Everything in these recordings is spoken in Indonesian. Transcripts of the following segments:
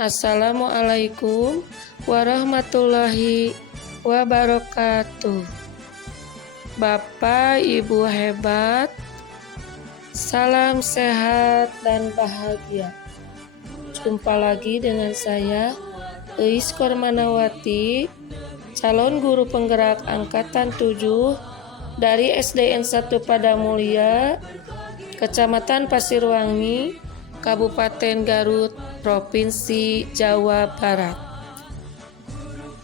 Assalamualaikum warahmatullahi wabarakatuh. Bapak Ibu hebat, salam sehat dan bahagia. Jumpa lagi dengan saya, Eis Kormanawati, calon guru penggerak angkatan 7 dari SDN 1 Padamulia, Kecamatan Pasirwangi, Kabupaten Garut, Provinsi Jawa Barat.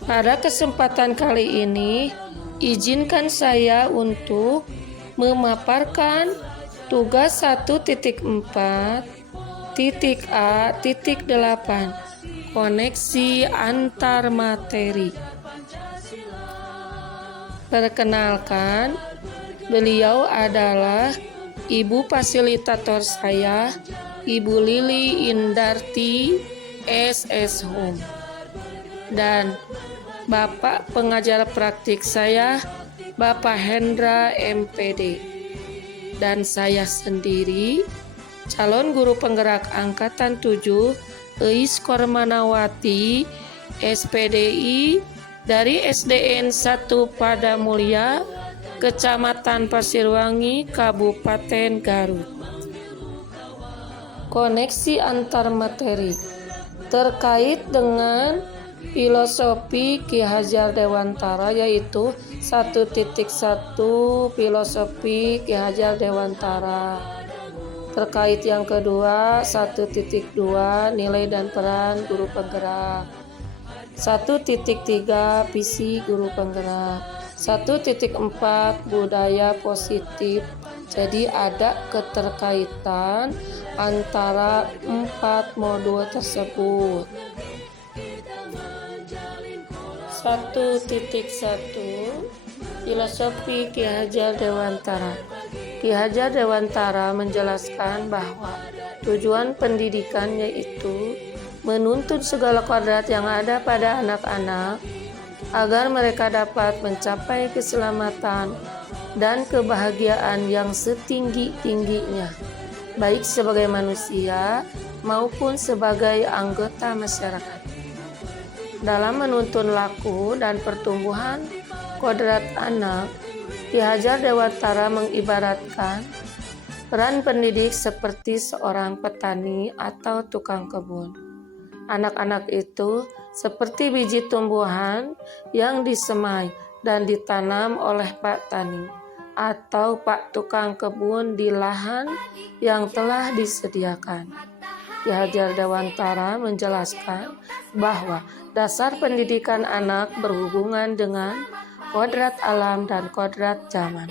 Pada kesempatan kali ini, izinkan saya untuk memaparkan tugas 1.4.A.8 koneksi antar materi. Perkenalkan, beliau adalah Ibu fasilitator saya, Ibu Lili Indarti SS Home, dan Bapak pengajar praktik saya, Bapak Hendra MPD, dan saya sendiri, calon guru penggerak angkatan 7 Eis Kormanawati SPDI dari SDN 1 Padamulia, Kecamatan Pasirwangi, Kabupaten Garut. Koneksi antar materi terkait dengan filosofi Ki Hajar Dewantara, yaitu 1.1 filosofi Ki Hajar Dewantara. Terkait yang kedua 1.2 nilai dan peran guru penggerak, 1.3 visi guru penggerak, 1.4 budaya positif. Jadi ada keterkaitan antara 4 modul tersebut. 1.1 Filosofi Ki Hajar Dewantara. Ki Hajar Dewantara menjelaskan bahwa tujuan pendidikan yaitu menuntun segala kodrat yang ada pada anak-anak agar mereka dapat mencapai keselamatan dan kebahagiaan yang setinggi-tingginya, baik sebagai manusia maupun sebagai anggota masyarakat. Dalam menuntun laku dan pertumbuhan kodrat anak, Ki Hajar Dewantara mengibaratkan peran pendidik seperti seorang petani atau tukang kebun. Anak-anak itu seperti biji tumbuhan yang disemai dan ditanam oleh Pak Tani atau Pak Tukang Kebun di lahan yang telah disediakan. Ki Hajar Dewantara menjelaskan bahwa dasar pendidikan anak berhubungan dengan kodrat alam dan kodrat zaman.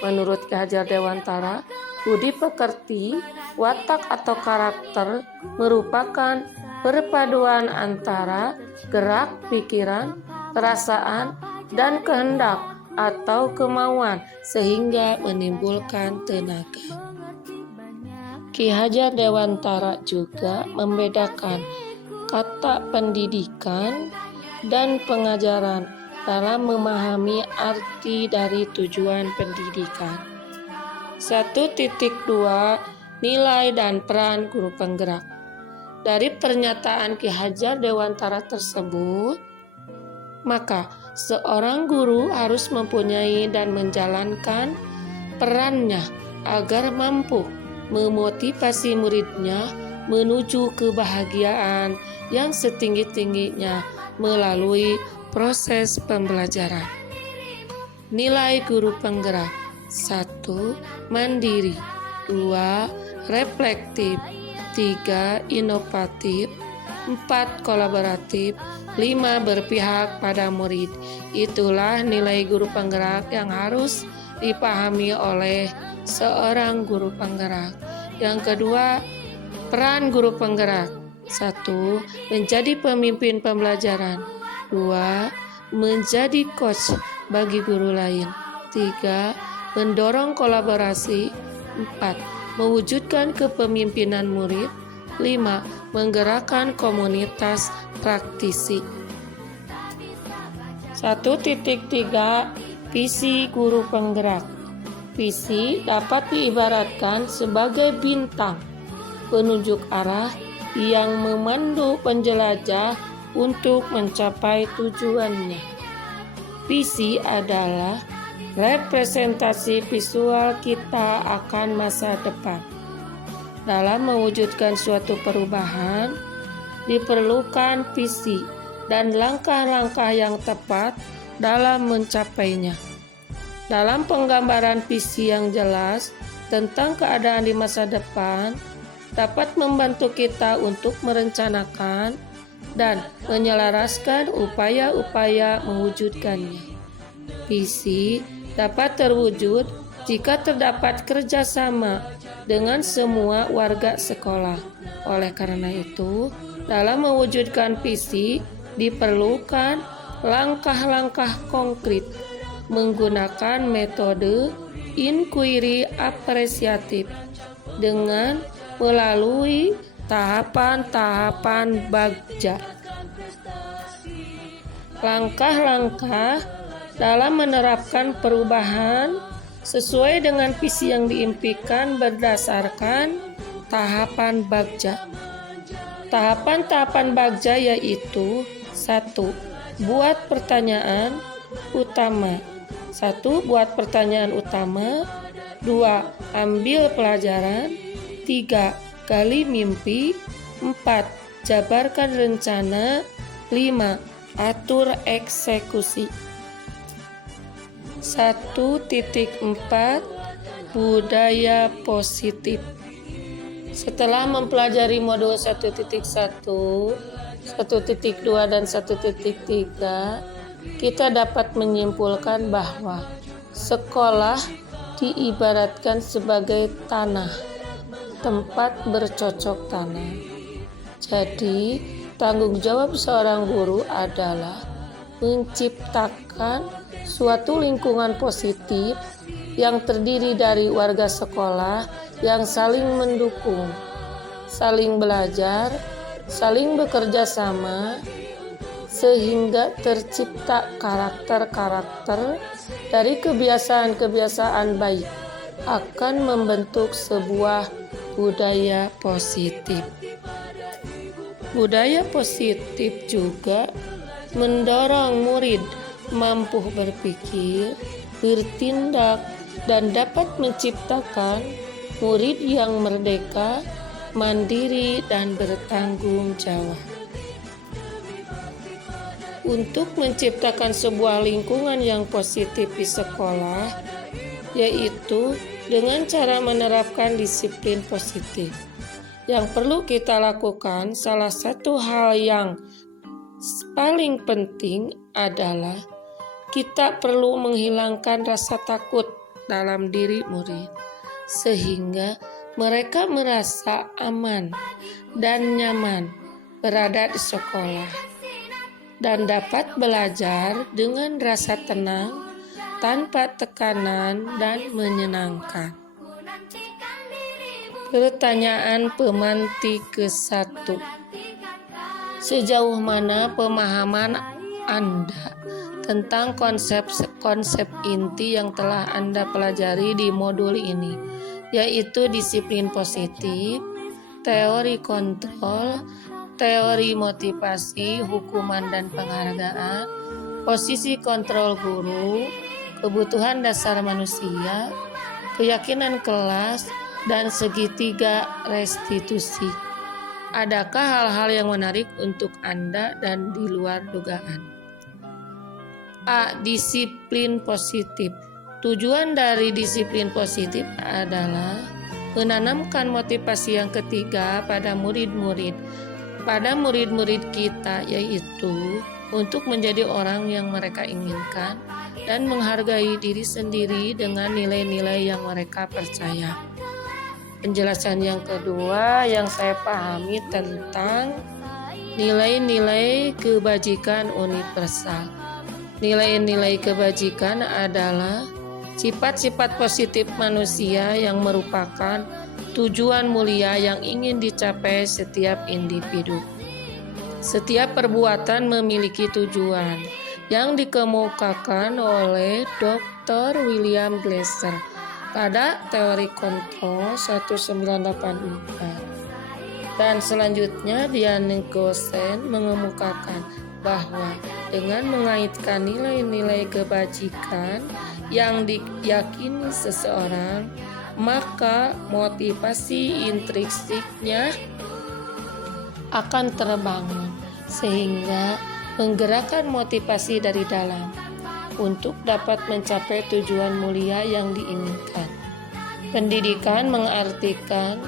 Menurut Ki Hajar Dewantara, budi pekerti, watak atau karakter merupakan perpaduan antara gerak pikiran, perasaan, dan kehendak atau kemauan sehingga menimbulkan tenaga. Ki Hajar Dewantara juga membedakan kata pendidikan dan pengajaran dalam memahami arti dari tujuan pendidikan. 1.2 Nilai dan peran guru penggerak. Dari pernyataan Ki Hajar Dewantara tersebut, maka seorang guru harus mempunyai dan menjalankan perannya agar mampu memotivasi muridnya menuju kebahagiaan yang setinggi-tingginya melalui proses pembelajaran. Nilai guru penggerak: 1. Mandiri, 2. Reflektif, 3. Inovatif, 4. Kolaboratif, 5. Berpihak pada murid. Itulah nilai guru penggerak yang harus dipahami oleh seorang guru penggerak. Yang kedua, peran guru penggerak: 1. Menjadi pemimpin pembelajaran, 2. Menjadi coach bagi guru lain, 3. Mendorong kolaborasi, 4. Mewujudkan kepemimpinan murid, 5. Menggerakkan komunitas praktisi. 1.3 Visi guru penggerak. Visi dapat diibaratkan sebagai bintang penunjuk arah yang memandu penjelajah untuk mencapai tujuannya. Visi adalah representasi visual kita akan masa depan. Dalam mewujudkan suatu perubahan, diperlukan visi dan langkah-langkah yang tepat dalam mencapainya. Dalam penggambaran visi yang jelas tentang keadaan di masa depan, dapat membantu kita untuk merencanakan dan menyelaraskan upaya-upaya mewujudkannya. Visi dapat terwujud jika terdapat kerjasama dengan semua warga sekolah. Oleh karena itu, dalam mewujudkan visi diperlukan langkah-langkah konkret menggunakan metode inquiry apresiatif dengan melalui tahapan-tahapan bagja. Langkah-langkah dalam menerapkan perubahan sesuai dengan visi yang diimpikan berdasarkan tahapan bagja. Tahapan-tahapan bagja yaitu 1. Buat pertanyaan utama. 1. Buat pertanyaan utama. 2. Ambil pelajaran. 3. Gali mimpi. 4. Jabarkan rencana. 5. Atur eksekusi. 1.4 Budaya positif. Setelah mempelajari modul 1.1, 1.2, dan 1.3, kita dapat menyimpulkan bahwa sekolah diibaratkan sebagai tanah, tempat bercocok tanam. Jadi, tanggung jawab seorang guru adalah menciptakan suatu lingkungan positif yang terdiri dari warga sekolah yang saling mendukung, saling belajar, saling bekerja sama, sehingga tercipta karakter-karakter dari kebiasaan-kebiasaan baik akan membentuk sebuah budaya positif. Budaya positif juga mendorong murid mampu berpikir, bertindak, dan dapat menciptakan murid yang merdeka, mandiri, dan bertanggung jawab. Untuk menciptakan sebuah lingkungan yang positif di sekolah, yaitu dengan cara menerapkan disiplin positif. Yang perlu kita lakukan, salah satu hal yang paling penting adalah kita perlu menghilangkan rasa takut dalam diri murid, sehingga mereka merasa aman dan nyaman berada di sekolah dan dapat belajar dengan rasa tenang, tanpa tekanan dan menyenangkan. Pertanyaan pemantik ke-1. Sejauh mana pemahaman Anda tentang konsep-konsep inti yang telah Anda pelajari di modul ini, yaitu disiplin positif, teori kontrol, teori motivasi, hukuman dan penghargaan, posisi kontrol guru, kebutuhan dasar manusia, keyakinan kelas, dan segitiga restitusi. Adakah hal-hal yang menarik untuk Anda dan di luar dugaan? A. Disiplin positif. Tujuan dari disiplin positif adalah menanamkan motivasi yang ketiga pada murid-murid kita, yaitu untuk menjadi orang yang mereka inginkan dan menghargai diri sendiri dengan nilai-nilai yang mereka percaya. Penjelasan yang kedua yang saya pahami tentang nilai-nilai kebajikan universal. Nilai-nilai kebajikan adalah sifat-sifat positif manusia yang merupakan tujuan mulia yang ingin dicapai setiap individu. Setiap perbuatan memiliki tujuan yang dikemukakan oleh Dr. William Glasser pada teori kontrol 1984. Dan selanjutnya Diane Gosen mengemukakan bahwa dengan mengaitkan nilai-nilai kebajikan yang diyakini seseorang, maka motivasi intrinsiknya akan terbangun sehingga menggerakkan motivasi dari dalam untuk dapat mencapai tujuan mulia yang diinginkan. Pendidikan mengartikan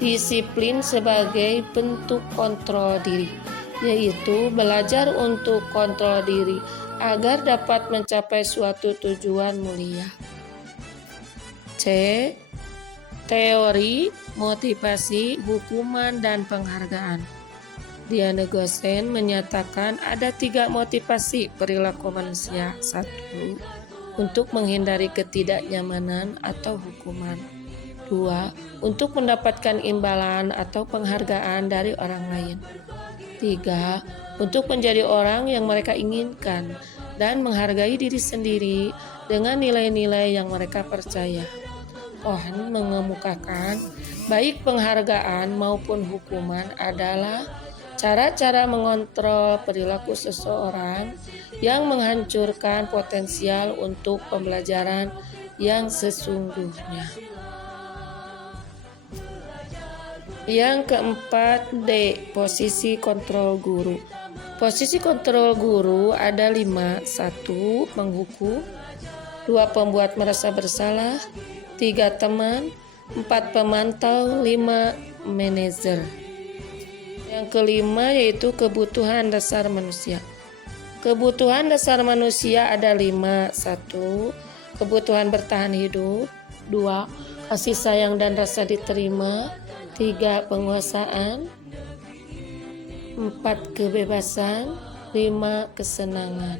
disiplin sebagai bentuk kontrol diri, yaitu belajar untuk kontrol diri agar dapat mencapai suatu tujuan mulia. C. Teori motivasi, hukuman, dan penghargaan. Diane Gosen menyatakan ada 3 motivasi perilaku manusia. 1. Untuk menghindari ketidaknyamanan atau hukuman. 2. Untuk mendapatkan imbalan atau penghargaan dari orang lain. 3. Untuk menjadi orang yang mereka inginkan dan menghargai diri sendiri dengan nilai-nilai yang mereka percaya. Cohen mengemukakan baik penghargaan maupun hukuman adalah cara-cara mengontrol perilaku seseorang yang menghancurkan potensial untuk pembelajaran yang sesungguhnya. Yang keempat, D. Posisi kontrol guru. Posisi kontrol guru ada 5. 1. Penghukum. 2. Pembuat merasa bersalah. 3. Teman. 4. Pemantau. 5. Manajer. Yang kelima yaitu kebutuhan dasar manusia. Kebutuhan dasar manusia ada 5. 1. Kebutuhan bertahan hidup. 2. Kasih sayang dan rasa diterima. 3. Penguasaan. 4. Kebebasan. 5. Kesenangan.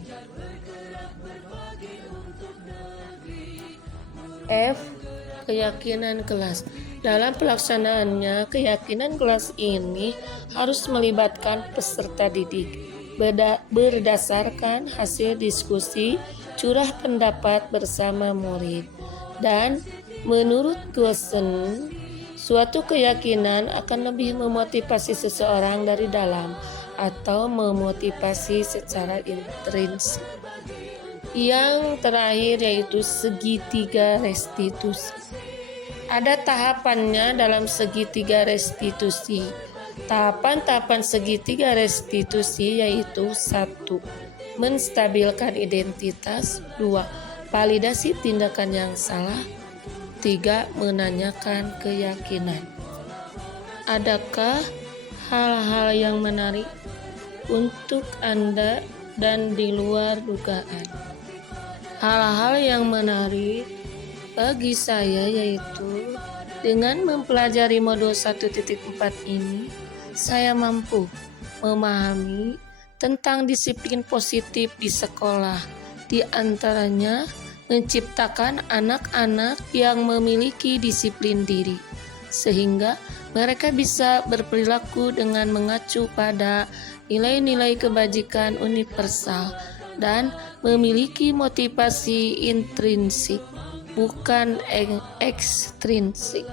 F. Keyakinan kelas. Dalam pelaksanaannya, keyakinan kelas ini harus melibatkan peserta didik berdasarkan hasil diskusi curah pendapat bersama murid. Dan menurut Gosen, suatu keyakinan akan lebih memotivasi seseorang dari dalam atau memotivasi secara intrinsik. Yang terakhir yaitu segitiga restitusi. Ada tahapannya dalam segitiga restitusi. Tahapan-tahapan segitiga restitusi yaitu 1. Menstabilkan identitas. 2. Validasi tindakan yang salah. 3. Menanyakan keyakinan. Adakah hal-hal yang menarik untuk Anda dan di luar dugaan? Hal-hal yang menarik bagi saya yaitu dengan mempelajari modul 1.4 ini, saya mampu memahami tentang disiplin positif di sekolah, di antaranya menciptakan anak-anak yang memiliki disiplin diri, sehingga mereka bisa berperilaku dengan mengacu pada nilai-nilai kebajikan universal dan memiliki motivasi intrinsik, bukan ekstrinsik.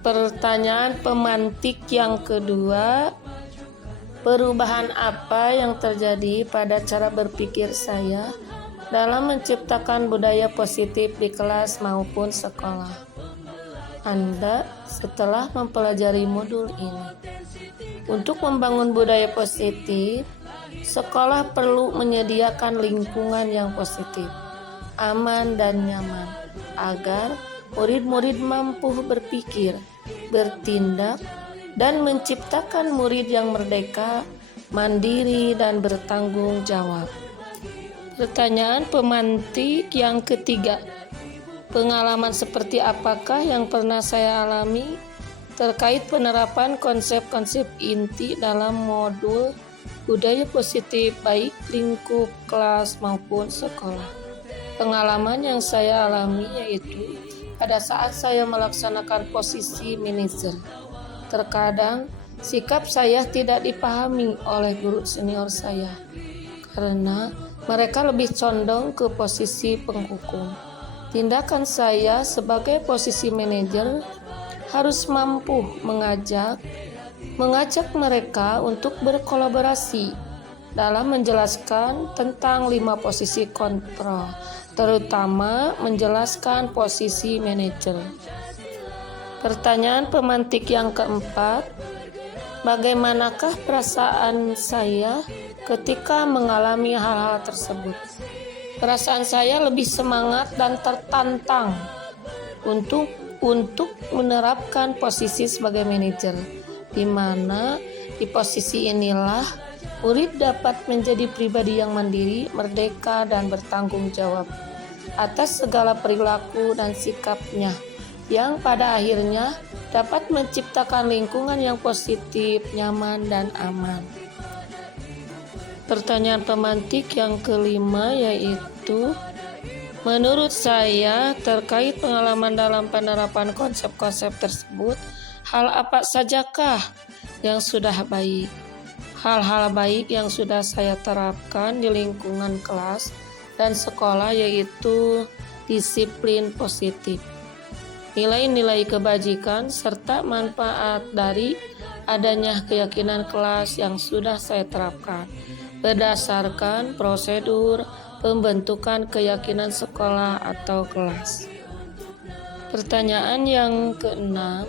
Pertanyaan pemantik yang kedua, perubahan apa yang terjadi pada cara berpikir saya dalam menciptakan budaya positif di kelas maupun sekolah? Anda setelah mempelajari modul ini. Untuk membangun budaya positif, sekolah perlu menyediakan lingkungan yang positif, aman dan nyaman, agar murid-murid mampu berpikir, bertindak, dan menciptakan murid yang merdeka, mandiri, dan bertanggung jawab. Pertanyaan pemantik yang ketiga, pengalaman seperti apakah yang pernah saya alami terkait penerapan konsep-konsep inti dalam modul budaya positif baik lingkup kelas maupun sekolah? Pengalaman yang saya alami yaitu pada saat saya melaksanakan posisi manajer. Terkadang sikap saya tidak dipahami oleh guru senior saya karena mereka lebih condong ke posisi penghukum. Tindakan saya sebagai posisi manajer harus mampu mengajak mereka untuk berkolaborasi dalam menjelaskan tentang 5 posisi kontrol, terutama menjelaskan posisi manajer. Pertanyaan pemantik yang keempat, bagaimanakah perasaan saya ketika mengalami hal-hal tersebut? Perasaan saya lebih semangat dan tertantang untuk menerapkan posisi sebagai manajer, di mana di posisi inilah murid dapat menjadi pribadi yang mandiri, merdeka, dan bertanggung jawab atas segala perilaku dan sikapnya, yang pada akhirnya dapat menciptakan lingkungan yang positif, nyaman, dan aman. Pertanyaan pemantik yang kelima yaitu, menurut saya terkait pengalaman dalam penerapan konsep-konsep tersebut, hal apa sajakah yang sudah baik? Hal-hal baik yang sudah saya terapkan di lingkungan kelas dan sekolah yaitu disiplin positif, nilai-nilai kebajikan, serta manfaat dari adanya keyakinan kelas yang sudah saya terapkan berdasarkan prosedur pembentukan keyakinan sekolah atau kelas. Pertanyaan yang keenam,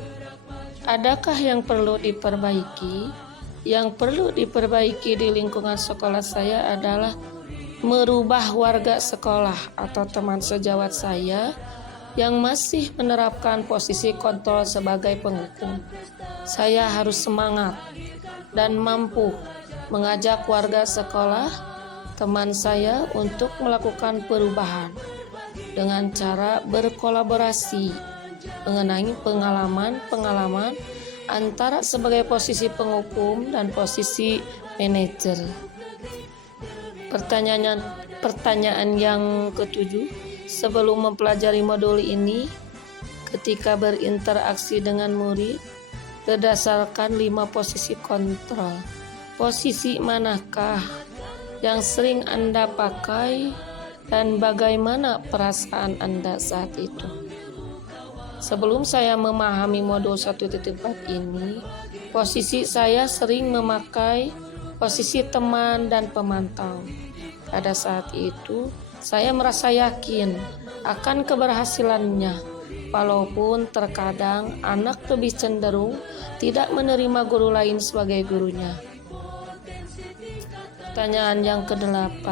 adakah yang perlu diperbaiki? Yang perlu diperbaiki di lingkungan sekolah saya adalah merubah warga sekolah atau teman sejawat saya yang masih menerapkan posisi kontrol sebagai penghukum. Saya harus semangat dan mampu mengajak warga sekolah, teman saya untuk melakukan perubahan dengan cara berkolaborasi mengenai pengalaman antara sebagai posisi penghukum dan posisi manajer. Pertanyaan yang ketujuh, sebelum mempelajari modul ini, ketika berinteraksi dengan murid berdasarkan 5 posisi kontrol, posisi manakah yang sering Anda pakai dan bagaimana perasaan Anda saat itu? Sebelum saya memahami modul 1.4 ini, posisi saya sering memakai posisi teman dan pemantau. Pada saat itu, saya merasa yakin akan keberhasilannya, walaupun terkadang anak lebih cenderung tidak menerima guru lain sebagai gurunya. Pertanyaan yang ke-8,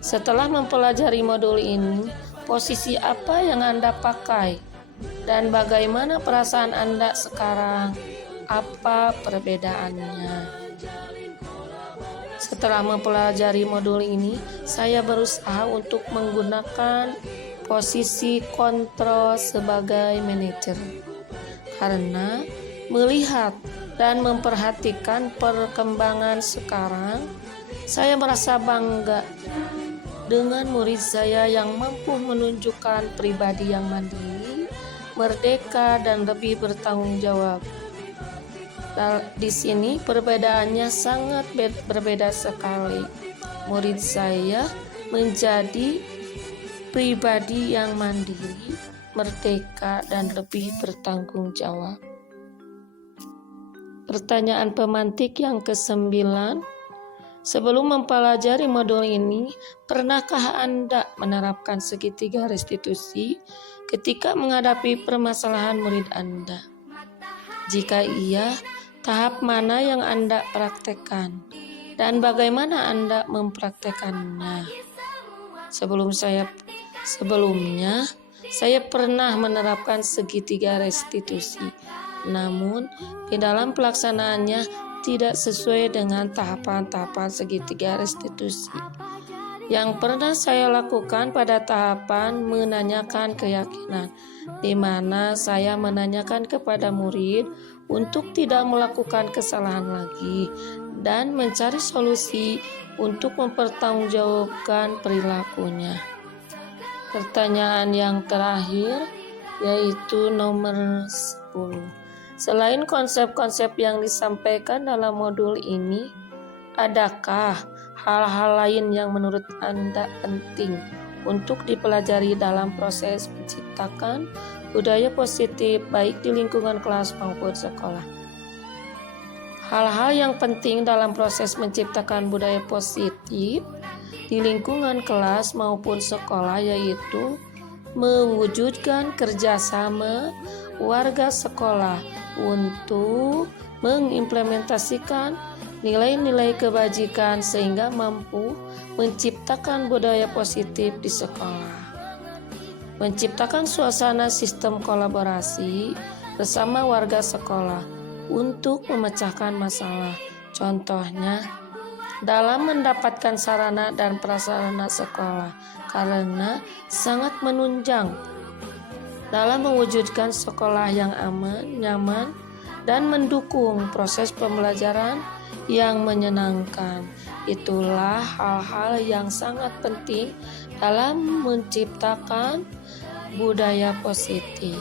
setelah mempelajari modul ini, posisi apa yang Anda pakai dan bagaimana perasaan Anda sekarang? Apa perbedaannya? Setelah mempelajari modul ini, saya berusaha untuk menggunakan posisi kontrol sebagai manajer, karena melihat dan memperhatikan perkembangan sekarang, saya merasa bangga dengan murid saya yang mampu menunjukkan pribadi yang mandiri, merdeka, dan lebih bertanggung jawab. Di sini perbedaannya sangat berbeda sekali. Murid saya menjadi pribadi yang mandiri, merdeka, dan lebih bertanggung jawab. Pertanyaan pemantik yang ke-9, sebelum mempelajari modul ini, pernahkah Anda menerapkan segitiga restitusi ketika menghadapi permasalahan murid Anda? Jika iya, tahap mana yang Anda praktekkan dan bagaimana Anda mempraktekannya? Sebelumnya, saya pernah menerapkan segitiga restitusi, namun di dalam pelaksanaannya tidak sesuai dengan tahapan-tahapan segitiga restitusi. Yang pernah saya lakukan pada tahapan menanyakan keyakinan, di mana saya menanyakan kepada murid untuk tidak melakukan kesalahan lagi dan mencari solusi untuk mempertanggungjawabkan perilakunya. Pertanyaan yang terakhir yaitu nomor 10. Selain konsep-konsep yang disampaikan dalam modul ini, adakah hal-hal lain yang menurut Anda penting untuk dipelajari dalam proses menciptakan budaya positif baik di lingkungan kelas maupun sekolah. Hal-hal yang penting dalam proses menciptakan budaya positif di lingkungan kelas maupun sekolah yaitu mewujudkan kerjasama warga sekolah untuk mengimplementasikan nilai-nilai kebajikan sehingga mampu menciptakan budaya positif di sekolah. Menciptakan suasana sistem kolaborasi bersama warga sekolah untuk memecahkan masalah. Contohnya, dalam mendapatkan sarana dan prasarana sekolah karena sangat menunjang dalam mewujudkan sekolah yang aman, nyaman, dan mendukung proses pembelajaran yang menyenangkan. Itulah hal-hal yang sangat penting dalam menciptakan budaya positif.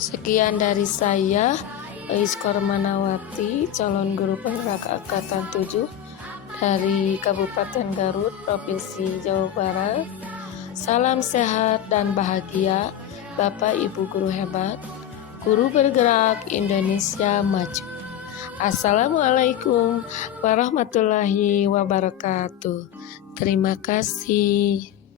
Sekian dari saya, Ais Kormanawati, calon guru penggerak angkatan 7 dari Kabupaten Garut, Provinsi Jawa Barat. Salam sehat dan bahagia, Bapak Ibu guru hebat, guru bergerak Indonesia maju. Assalamualaikum warahmatullahi wabarakatuh. Terima kasih.